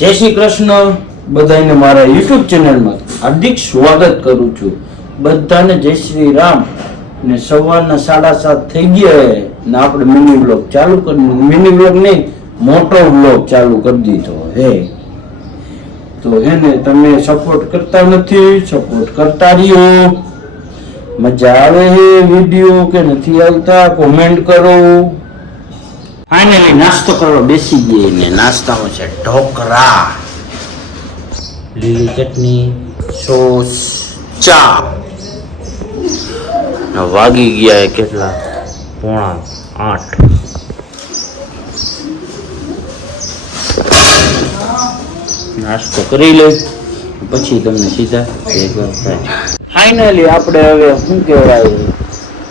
જય શ્રી કૃષ્ણ બધાને મારા YouTube ચેનલમાં હાર્દિક સ્વાગત કરું છું. બધાને જય શ્રી રામ. ને સવારના 7:30 થઈ ગયા ને આપણે મિની બ્લોગ ચાલુ કરી, મિની બ્લોગ નહીં મોટો બ્લોગ ચાલુ કરી દીધો હે. તો એને તમે સપોર્ટ કરતા નથી, સપોર્ટ કરતા રહ્યો. મજા આવે હે વિડીયો કે નથી આવતા કોમેન્ટ કરો. ફાઇનલી નાસ્તો કરવા બેસી ગઈ ને નાસ્તામાં છે ઢોકળા, લીલી ચટણી, સોસ, ચા. વાગી ગયા કેટલા 7:45. નાસ્તો કરી લે પછી તમને સીધા ફાઇનલી આપણે હવે શું કહેવાય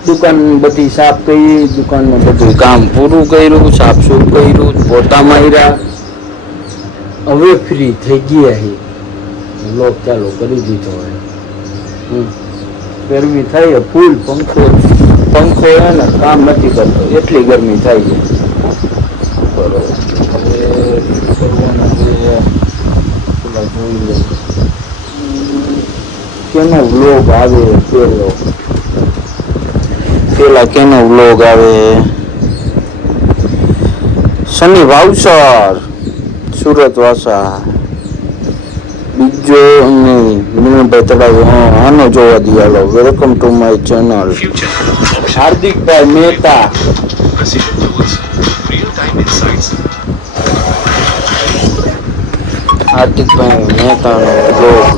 દુકાન બધી સાફ કરી, દુકાનમાં બધું કામ પૂરું કર્યું, સાફ સૂફ કર્યું, પોતા માર્યા. હવે ફ્રી થઈ ગયા છે, બ્લોગ ચાલુ કરી દીધો હોય. ગરમી થાય ફૂલ પંખો એને કામ નથી કરતો, એટલી ગરમી થાય છે. બરોબર હવે કરવાનું જોઈ લે કેનો વ્લોગ આવે. પેલા કેનો વ્લોગ આવે? સની વાવસર સુરત વાસા. બીજો મિલનભાઈ તળાવ આનો જોવા દી હાલો. Welcome to my channel. હાર્દિકભાઈ મહેતા. હાર્દિકભાઈ મહેતાનો વ્લોગ.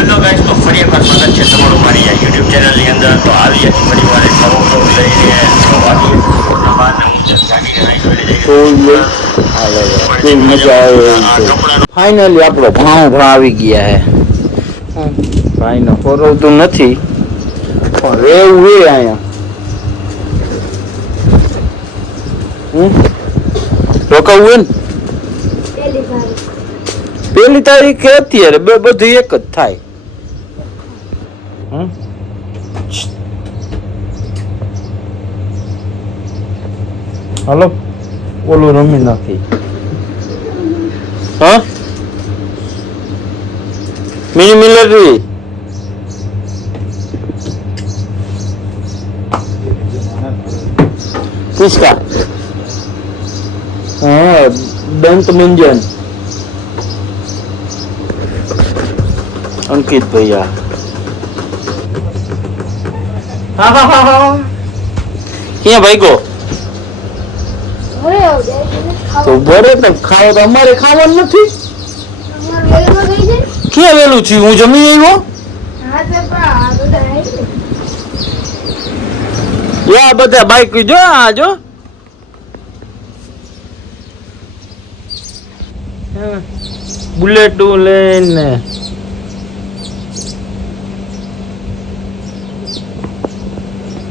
હેલો ગાઈસ, તો ફરી એકવાર સ્વાગત છે તમારું મારી આ YouTube ચેનલની અંદર. તો આવી ફરી વાર એક નવો વ્લોગ લઈને ફાઇનલી આપણો ભાવ આવી ગયા હે. ભાઈ ને ફરવતું નથી પણ રેવું હે અહીંયા. રોકાવું હે ને 1 તારીખ કે અત્યારે બધું એક જ થાય. હાલો ઓલું રમી નાખી. હા મિની મિલિટરી किसका? हाँ दंत मंजन अंकित भैया. हाँ हाँ हाँ हाँ क्या भाई को તો બરે તો ખાવ તો અમારે ખાવાનું નથી. ક્યાં વેલું છું? હું જમી આવ્યો. યા બધા બાઈક જો આ જો બુલેટ લઈને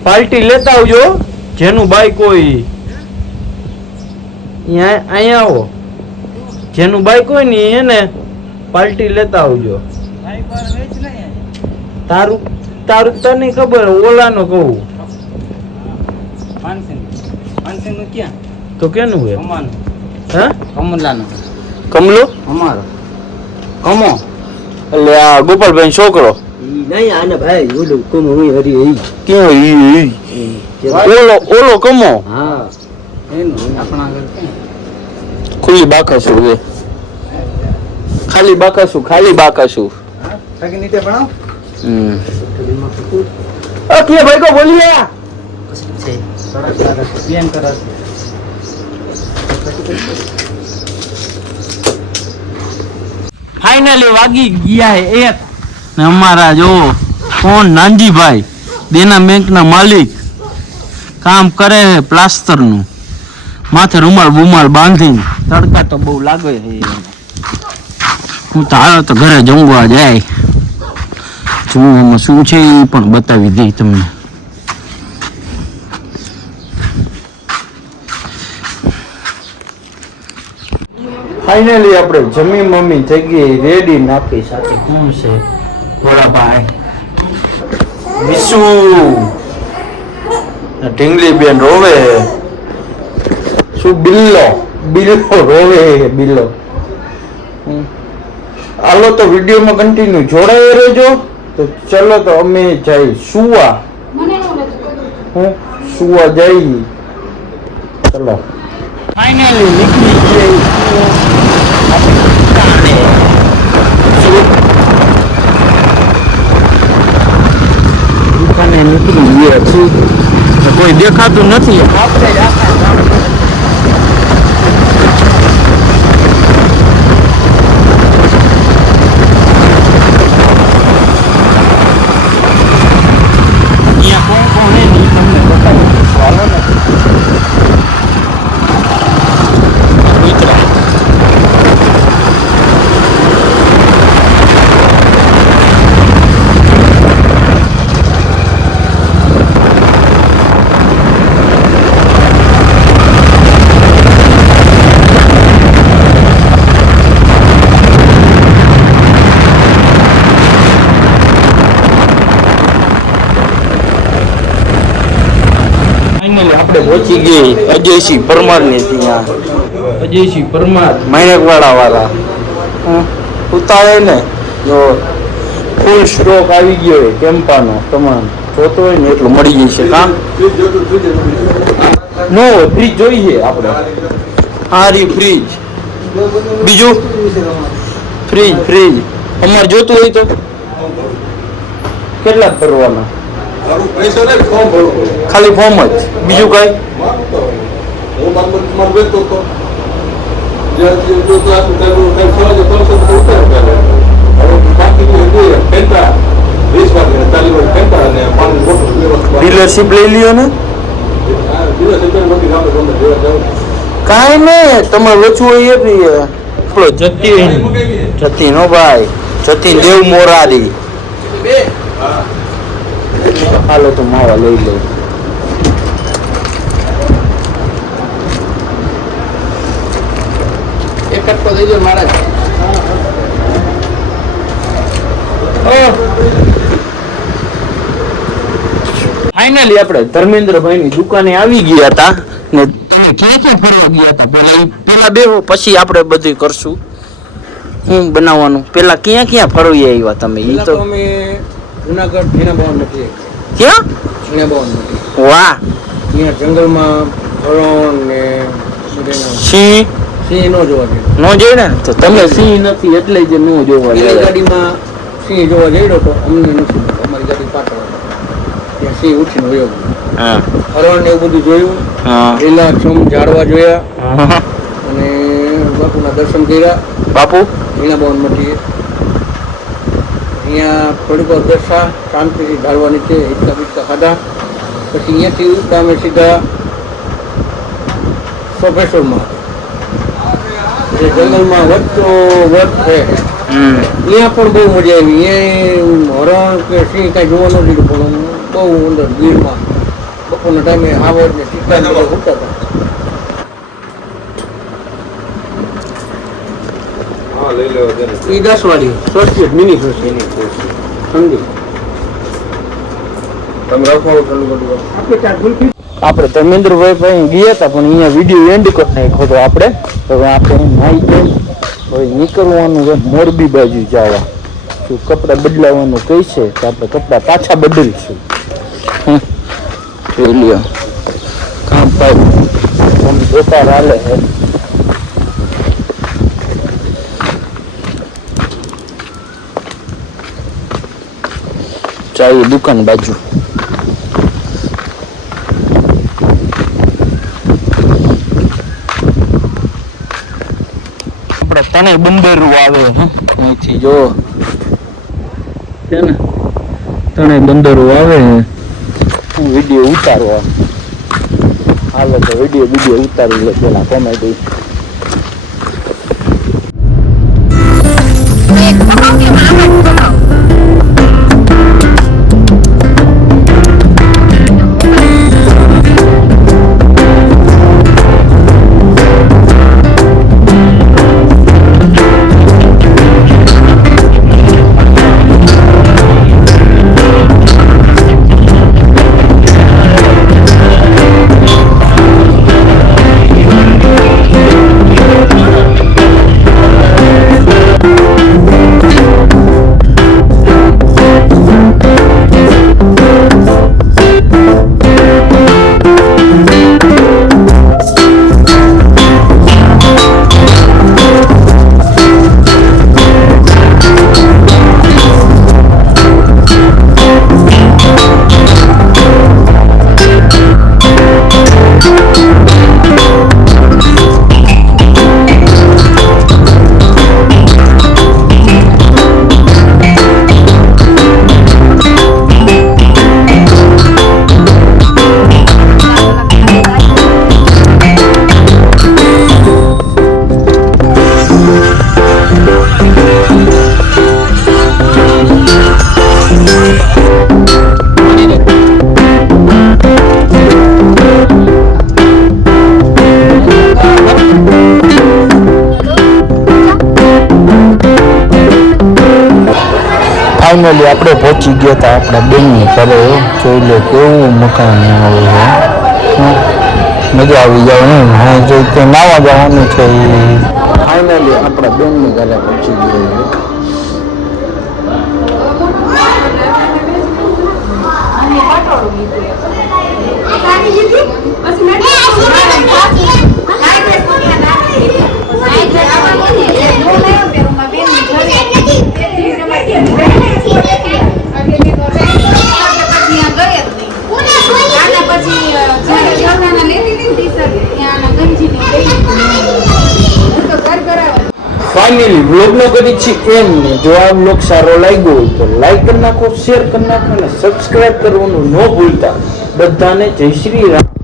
પાર્ટી લેતા આવજો. જેનું બાઈક હોય અહીંયા આવો. જેનું બાઈક હોય ને એને પાર્ટી લેતા આવજો. તારું તને ખબર ઓલાનો કહું તો કેનું હે? હે કમલાનો. કમલો અમારો કમો એટલે આ ગોપાલભાઈ છોકરો નહીં. આને ભાઈ ઓલો કમો હું હરી ક્યાં ઓલો કમો. હા ખુલ્લી બાકાશું છે. ખાલી બાકાશું કે ભાઈ કો બોલીએ ફાઇનલી વાગી ગયા હે 1 ને અમારા જો કોણ નાનજીભાઈ દેના બેંક ના માલિક કામ કરે છે પ્લાસ્ટર નું. માથે રૂમાલ બાંધીને તડકા તો બહુ લાગે છે. હું તો હાલો તો ઘરે જમવા જાય. જમવામાં શું છે એ પણ બતાવી દઈ તમને. ફાઇનલી આપણે જમી મમ્મી થઈ ગઈ રેડી. નાખી સાથે કોણ છે? ભોળાભાઈ વિશુ ઢીંગલી બેન રોવે. શું બિલ્લો બિલ્લો રોવે બિલ્લો. હાલો તો વિડીયોમાં કન્ટિન્યુ જોડાઈ રહેજો. તો ચલો તો અમે જઈ સુવા. હું સુવા જઈ. ચલો ફાઇનલી નીકળી ગઈ દુકાને નીકળી ગયા છું. કોઈ દેખાતું નથી. આપણે જ આપણે પહોંચી ગઈ અજયસિંહ પરમાર ને ત્યાં. અજયસિંહ પરમાર માયનકવાડા વાળા ઉતારે ને જો ફૂલ સ્ટોક આવી ગયો હોય કેમ્પાનો. તમામ જોતો હોય ને એટલું મળી જશે. કામ નો ફ્રીજ જોઈએ આપણે. હારી ફ્રીજ. બીજું ફ્રીજ અમારે જોતું હોય તો કેટલા ભરવાના? ખાલી ફોર્મ જ, બીજું કઈ? ડીલરશીપ લઈ લ્યો ને. કાંઈ નહીં, તમારે વેચવું હોય એ જતીન હો ભાઈ, જતીન દેવ મોરારી. હાલો તો માવા લઈ લઉં. એક કટકો દઈ દો મારા. ફાઇનલી આપણે ધર્મેન્દ્રભાઈ ની દુકાને આવી ગયા હતા ને. તમે ક્યાં ફરવા ગયા હતા? પેલા બેહો, પછી આપણે બધું કરશું. હું બનાવવાનું પેલા ક્યાં ફરવી આવ્યા તમે? એ તો અમે જુનાગઢ ભીનાબાવન નથી. ક્યાં? ભીનાબાવન નથી. વાહ. ત્યાં જંગલમાં હરણ ને સિંહ નો જોવા જઈએ. નો જઈ ને તો તમે સિંહ નથી એટલે જ નો જોવા જઈએ. ગાડીમાં સિંહ જોવા જઈડો તો અમને નથી. અમારી ગાડી પાછળ ત્યાં સિંહ ઉઠીને વયો. હા. હરણ ને એવું બધું જોયું. હા. લીલાછમ ઝાડવા જોયા અને બાપુના દર્શન કર્યા. બાપુ ભીનાબાવન નથી. અહીંયા થોડીક વાર બેસા શાંતિથી ઢાળવા નીચે હિચકા બીચકા ખાધા. પછી અહીંયાથી અમે સીધા સોપેશ્વરમાં જે જંગલમાં વચ્ચો વચ છે ત્યાં પણ બહુ મજા આવી. એ હરણ કે સિંહ કાંઈ જોવા ન દીધું પણ બહુ અંદર ભીડમાં બપોરના ટાઈમે હાવડ ને ચિત્તા ને ઉઠતા હતા. એ 10 વાળી સોશિયલ મિની સોશિયલ સમજી તમે રાખવાનું. આપણે ધર્મેન્દ્રભાઈ ભાઈ ગયા હતા પણ અહીંયા વિડીયો એન્ડ કરી નાખ્યો હતો આપણે. હવે આપણે નાઈ જઈ હવે નીકળવાનું મોરબી બાજુ જવા. શું કપડાં બદલાવાનું કહી છે તો આપણે કપડાં પાછા બદલીશું. જોઈ લ્યો કામ પાછું બેકાર હાલે છે. ચાવી દુકાન બાજુ. આપણે તને બંદરું આવે અહીંથી જો છે ને તને બંદરું આવે. હું વિડીયો ઉતારવા હાલો તો વિડીયો ઉતારી લે પેલા કોમેડી. ફાઇનલી આપણે પહોંચી ગયા હતા આપણા બેનની ઘરે. જોઈ લો કેવું મકાન આવે છે. મજા આવી જાય ને. હા જો તે નાવા જવાનું છે. ફાઇનલી આપણા બેનની ઘરે પહોંચી ગયા. ફાઇનલી વ્લોગનો કરી છે એમ ને. જો આ વ્લોગ સારો લાગ્યો હોય તો લાઈક કરી નાખો, શેર કરી નાખો અને સબસ્ક્રાઇબ કરવાનું ન ભૂલતા. બધાને જય શ્રી રામ.